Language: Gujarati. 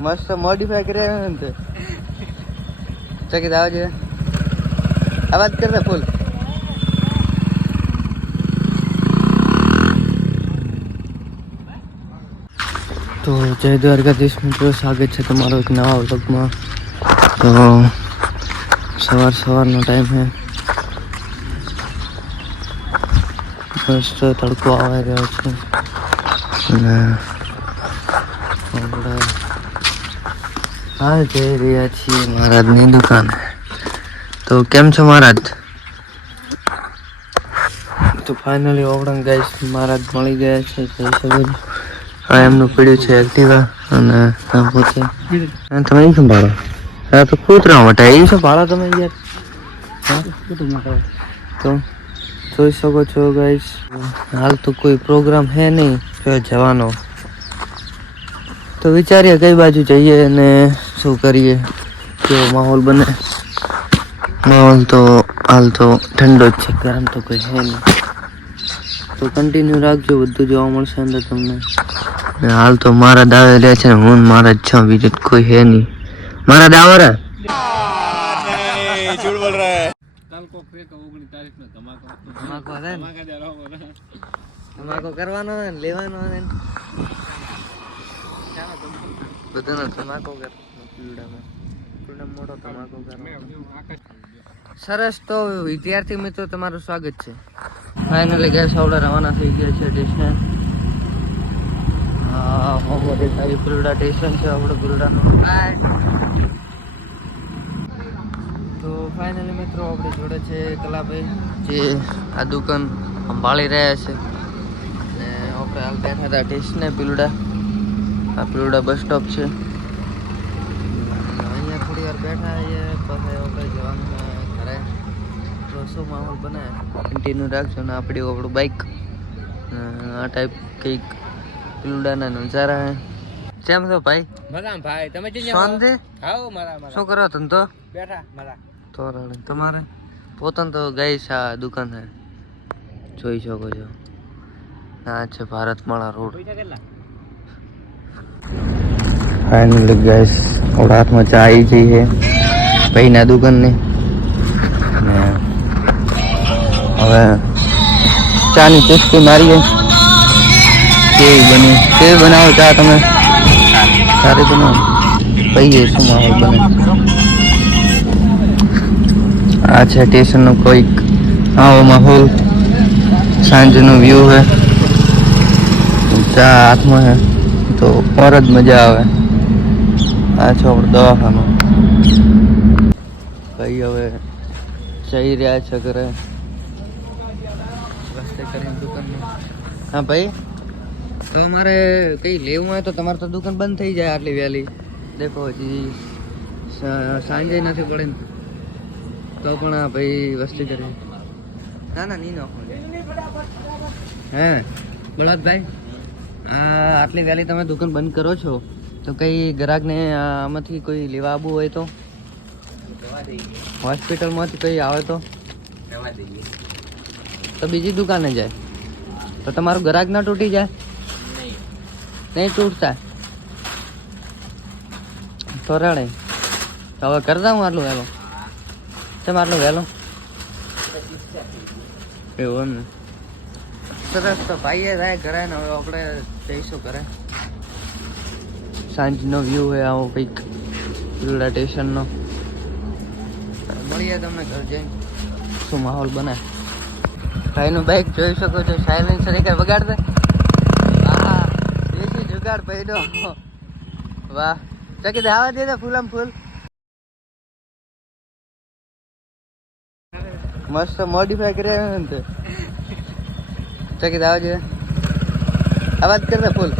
મસ્ત મોડિફાય કર્યા ને તે. ચકી આ વાત કરતા ફૂલ તો જય દ્વારકાધીશ મિત્રો, સ્વાગત છે તમારો એક નવા વ્લોગમાં. તો સવાર સવારનો ટાઈમ છે. મસ્ત તડકો આવી રહ્યો છે. અને આપણે હાલ જઈ રહ્યા છીએ મહારાજની દુકાને. તો કેમ છો મહારાજ? તો ફાઇનલી ઓવડંગ ગાઈસ મહારાજ મળી ગયા છે, જય શકો હા, એમનું પીડ્યું છે એક્ટિવા અને આ પોતે. તમે એ ભાડો? હા, તો કૂતરા માટે એ શું ભાડો તમે યાર? તો જોઈ શકો છો ગાઈસ હાલ તો કોઈ પ્રોગ્રામ હે નહીં જવાનો. તો વિચારીએ કઈ બાજુ જઈએ અને શું કરીએ? કેવો માહોલ બને? માહોલ તો હાલ તો ઠંડો જ છે ગરમ તો કોઈ છે નહીં. તો કન્ટિન્યુ રાખજો બધું જોવા મળશે અંદર તમને. હાલ તો મારા દાવે રહે છે ને હું મારા જ છું બીજું કોઈ હે નહીં. મારા દાવા રે તમાકુ હે ને? તમાકુ કરવાનો લેવાનો બધાનો ધમાકો કરવાનો સરસ તો વિદ્યાર્થી મિત્રો તમારું સ્વાગત છે. ફાઇનલી ગેસ આવડે રવાના થઈ ગયા છે સ્ટેશન મોટે સ્ટેશન છે આપણે પુરડાનું તો ફાઇનલી મિત્રો આપણે જોડે છે કલાભાઈ જે આ દુકાન સંભાળી રહ્યા છે. ને આપણે હાલ બેઠા હતા સ્ટેશને પીલુડા. આ પીલુડા બસ સ્ટોપ છે. બેઠા છીએ પછી આપણે જવાનું ઘરે. તો શું માહોલ બને? કન્ટિન્યુ રાખજો ને આપણી આપણું બાઇક આ ટાઈપ કંઈક પીલુડાના નજારા હે. કેમ છો ભાઈ? મજા ભાઈ. તમે જઈ શાંતિ? આવો મારા મારા શું કરો ધંધો બેઠા મારા તો રડે. તમારે? પોતાને તો ગાઈસ આ દુકાન છે જોઈ શકો છો. આ છે ભારતમાળા રોડ. પૈસા કેટલા? ફાઇનલી ગેસ આપણા હાથમાં ચા આવી જઈ છે. ભાઈના દુકાનની. ને હવે ચાની ચુસ્તી મારીએ. કેવી બની? કેવી બનાવો ચા તમે? સારી બનાવો. કહીએ શું માહોલ બને. આ છે સ્ટેશનનો કોઈક આવો માહોલ. સાંજનો વ્યૂ હે. ચા હાથમાં છે તો ઓર જ મજા આવે. આ છે આપણું દવાખાનું. કઈ હવે જઈ રહ્યા છે ઘરે. રસ્તે કરીને દુકાનમાં હા ભાઈ? તો મારે કઈ લેવું હોય તો તમારે તો દુકાન બંધ થઈ જાય આટલી વહેલી. દેખો હજી સાંજે નથી પડે તો પણ આ ભાઈ વસ્તી કરી. ના ના નહીં નાખો હે બળવંતભાઈ આ આટલી વહેલી તમે દુકાન બંધ કરો છો? તો કઈ ગ્રાહકને આમાંથી કોઈ લેવા આવવું હોય તો? હોસ્પિટલમાંથી કઈ આવે તો? તો બીજી દુકાને જાય? તો તમારું ગ્રાહક ના તૂટી જાય? નહીં તૂટતા? તો રડે. તો હવે કરતા હું આટલું વહેલો? કેમ આટલું વહેલો? એવું એમ સરસ તો ભાઈએ થાય ઘરે ને હવે આપણે જઈશું ઘરે. સાંજનો વ્યૂ હોય આવો કંઈક પીવડા સ્ટેશનનો મળીએ તમને ઘર જઈને. શું માહોલ બને? ભાઈનું બાઈક જોઈ શકો છો સાયલેન્સર એક વગાડ દે હા દેશી જુગાડ પડ્યો. વાહ. ચકી આવા દે ફૂલમ ફૂલ મસ્ત મોડિફાય કર્યા ને તે. ચકી આવા જોઈએ આવાજ કરતા ફૂલ.